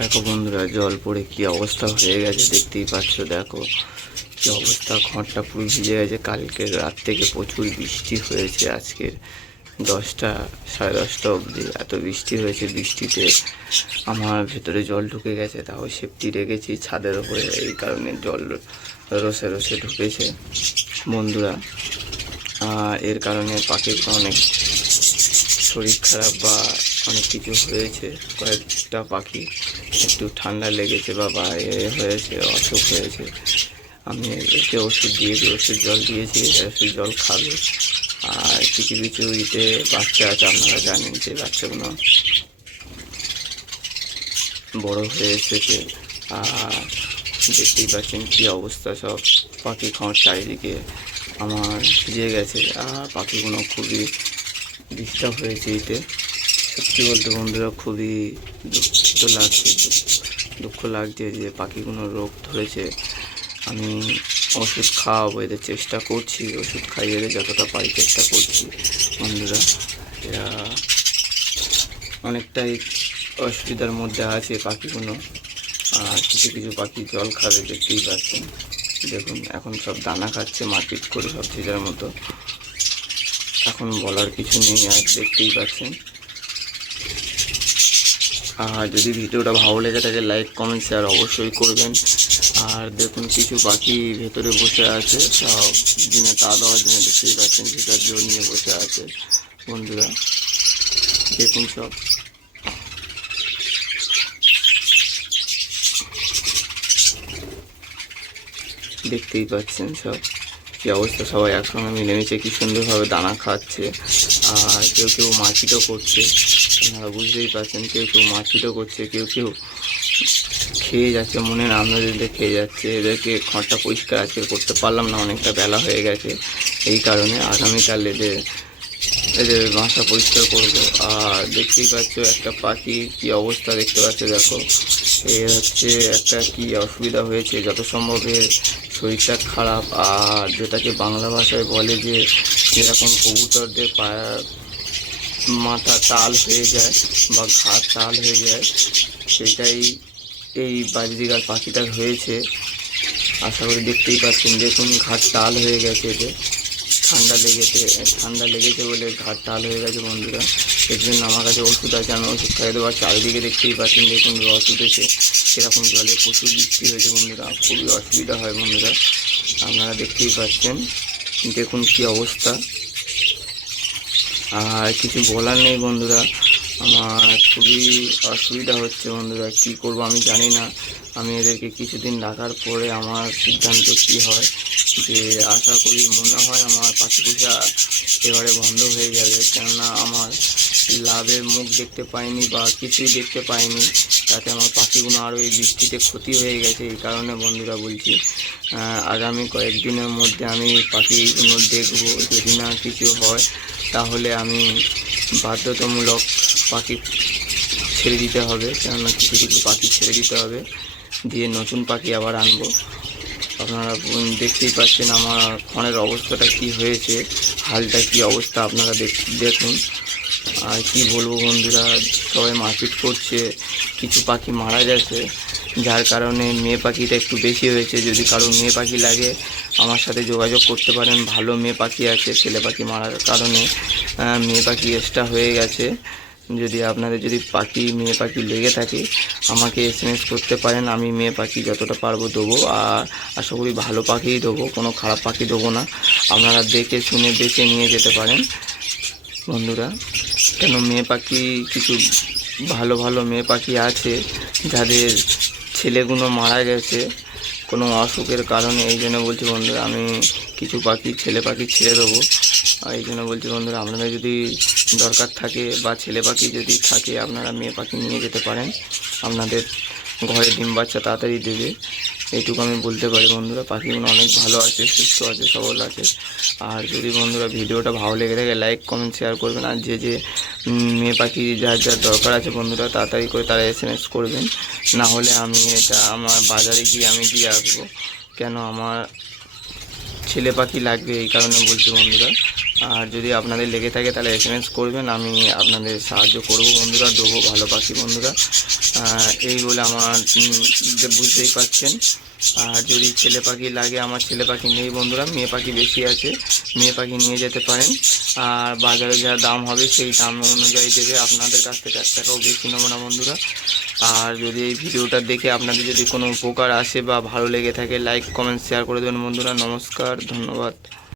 দেখো বন্ধুরা, জল পড়ে কি অবস্থা হয়ে গেছে দেখতেই পাচ্ছ। দেখো কি অবস্থা, ঘরটা পুরো ভিজে গেছে। কালকের রাত থেকে প্রচুর বৃষ্টি হয়েছে। আজকের 10টা, 10:30 অবধি এত বৃষ্টি হয়েছে। বৃষ্টিতে আমার ভেতরে জল ঢুকে গেছে, তাও সেফটি রেখেছি ছাদের উপরে, এই কারণে জল রসে রসে ঢুকেছে বন্ধুরা। এর কারণে পাখির অনেক শরীর খারাপ বা অনেক কিছু হয়েছে। কয়েকটা পাখি একটু ঠান্ডা লেগেছে বা হয়েছে, অসুখ হয়েছে। আমি একে ওষুধ দিয়েছি, ওষুধ জল দিয়েছি, ওষুধ জল খাবে। আর কিছু কিছু বাচ্চা আছে, আপনারা জানেন যে বাচ্চাগুলো বড় হয়ে এসেছে। আর দেখতেই পাচ্ছেন কী অবস্থা, সব পাখি খাওয়ার চারিদিকে আমার ভিজে গেছে। আর পাখিগুলো খুবই ডিস্টার্ব হয়েছে। সত্যি বলতে বন্ধুরা খুবই দুঃখ লাগছে যে পাখিগুলো রোগ ধরেছে। আমি ওষুধ খাওয়াবো, এদের চেষ্টা করছি, ওষুধ খাইয়ে এদের যতটা পারি চেষ্টা করছি বন্ধুরা। এরা অনেকটাই অসুবিধার মধ্যে আছে পাখিগুলো। আর কিছু কিছু পাখি জল খাবে, দেখতেই পাচ্ছেন। দেখুন এখন সব দানা খাচ্ছে মারপিট করে, সব যে মতো। এখন বলার কিছু নেই, আর দেখতেই পাচ্ছেন। আর যদি ভিডিওটা ভালো লেগে থাকে লাইক কমেন্ট শেয়ার অবশ্যই করবেন। আর দেখুন কিছু পাখি ভেতরে বসে আছে, সব দিনে তা দেওয়ার জন্য, দেখতেই পাচ্ছেন ভিটার জোর নিয়ে বসে আছে বন্ধুরা। দেখুন সব দেখতেই পাচ্ছেন সব কী অবস্থা। সবাই একসঙ্গে মিলেমিশে কি সুন্দরভাবে দানা খাচ্ছে। আর কেউ কেউ মারপিটও করছে, আপনারা বুঝতেই পারছেন। কেউ কেউ মারপিটও করছে, কেউ কেউ খেয়ে যাচ্ছে, মনে না আপনাদের খেয়ে যাচ্ছে। এদেরকে ঘরটা পরিষ্কার আজকে করতে পারলাম না, অনেকটা বেলা হয়ে গেছে। এই কারণে আগামীকাল এদের বাসা পরিষ্কার করব। আর দেখতেই পাচ্ছ একটা পাখি কি অবস্থা, দেখতে পাচ্ছ। দেখো হচ্ছে একটা কি অসুবিধা হয়েছে, যত সম্ভব এর শরীরটা খারাপ। আর যেটাকে বাংলা ভাষায় বলে যে যেরকম কবুতরদের মাথা তাল হয়ে যায় বা ঘাড় তাল হয়ে যায়, সেটাই এই বাজরিগার পাখিটার হয়েছে। আশা করি দেখতেই পাচ্ছেন। দেখুন ঘাড় তাল হয়ে গেছে, এদের ঠান্ডা লেগেছে বলে ঘাড় তাল হয়ে গেছে বন্ধুরা। এর জন্য আমার কাছে ওষুধ আছে, আমি ওষুধ খাইয়ে দেবো। আর চারিদিকে দেখতেই পাচ্ছেন, দেখুন রস উঠেছে। সেরকম জলে প্রচুর বৃষ্টি হয়েছে বন্ধুরা, খুবই অসুবিধা হয় বন্ধুরা। আপনারা দেখতেই পাচ্ছেন, দেখুন কী অবস্থা। আর কিছু বলার নেই বন্ধুরা, আমার খুবই অসুবিধা হচ্ছে বন্ধুরা। কী করবো আমি জানি না। আমি এদেরকে কিছুদিন রাখার পরে আমার সিদ্ধান্ত কী হয়, যে আশা করি মনে হয় আমার পাখি পোষা এবারে বন্ধ হয়ে যাবে। কেননা আমার লাভের মুখ দেখতে পাইনি বা কিছুই দেখতে পাইনি, তাতে আমার পাখিগুলো আরও এই বৃষ্টিতে ক্ষতি হয়ে গেছে। এই কারণে বন্ধুরা বলছি, আগামী কয়েকদিনের মধ্যে আমি পাখিগুলো দেখব। যদি না কিছু হয় তাহলে আমি বাধ্যতামূলক পাখি ছেড়ে দিতে হবে। কেননা কিছু কিছু পাখি ছেড়ে দিতে হবে, দিয়ে নতুন পাখি আবার আনবো। আপনারা দেখতেই পাচ্ছেন আমার ফোনের অবস্থাটা কি হয়েছে, হালটা কি অবস্থা, আপনারা দেখুন। আর কি বলবো বন্ধুরা, সবাই মারপিট করছে, কিছু পাখি মারা গেছে, যার কারণে মেয়ে পাখিটা একটু বেশি হয়েছে। যদি কারো মেয়ে পাখি লাগে আমার সাথে যোগাযোগ করতে পারেন, ভালো মেয়ে পাখি আছে। ছেলে পাখি মারার কারণে মেয়ে পাখি এক্সট্রা হয়ে গেছে। যদি আপনাদের মেয়ে পাখি লেগে থাকে আমাকে SMS করতে পারেন, আমি মেয়ে পাখি যতটা পারবো দেবো। আর আশা করি ভালো পাখিই দেবো, কোনো খারাপ পাখি দেবো না। আপনারা দেখে শুনে বেছে নিয়ে যেতে পারেন বন্ধুরা। কেন মেয়ে পাখি কিছু ভালো ভালো মেয়ে পাখি আছে যাদের ছেলেগুলো মারা গেছে কোনো অসুখের কারণে। এই জন্য বলছি বন্ধুরা, আমি কিছু ছেলে পাখি ছেড়ে দেবো। এই জন্য বলছি বন্ধুরা, আপনাদের যদি দরকার থাকে বা ছেলে পাখি যদি থাকে, আপনারা মেয়ে পাখি নিয়ে যেতে পারেন। আপনাদের ঘরে ডিম বাচ্চা তাড়াতাড়ি দেবে, এইটুকু আমি বলতে পারি বন্ধুরা। পাখিগুলো অনেক ভালো আছে, সুস্থ আছে, সবল আছে। আর যদি বন্ধুরা ভিডিওটা ভালো লেগে থাকে লাইক কমেন্ট শেয়ার করবেন। আর যে মেয়ে পাখি যার দরকার আছে বন্ধুরা, তাড়াতাড়ি করে তারা SMS করবেন, না হলে আমি এটা আমার বাজারে গিয়ে আমি দিয়ে আসবো। কেন আমার ছেলে পাখি লাগবে, এই কারণে বলছি বন্ধুরা। আর যদি আপনাদের লেগে থাকে তাহলে SMS করবেন, আমি আপনাদের সাহায্য করব বন্ধুরা, দেবো ভালো পাখি বন্ধুরা। এই বলে আমার বুঝতেই পারছেন। আর যদি ছেলে পাখি লাগে, আমার ছেলে পাখি নেই বন্ধুরা, মেয়ে পাখি বেশি আছে, মেয়ে পাখি নিয়ে যেতে পারেন। আর বাজারে যা দাম হবে সেই দাম অনুযায়ী দেবে, আপনাদের কাছ থেকে 1 টাকাও বেশি নেবো না বন্ধুরা। আর যদি এই ভিডিওটা দেখে আপনাদের যদি কোনো উপকার আসে বা ভালো লেগে থাকে, লাইক কমেন্ট শেয়ার করে দেবেন বন্ধুরা। নমস্কার, ধন্যবাদ।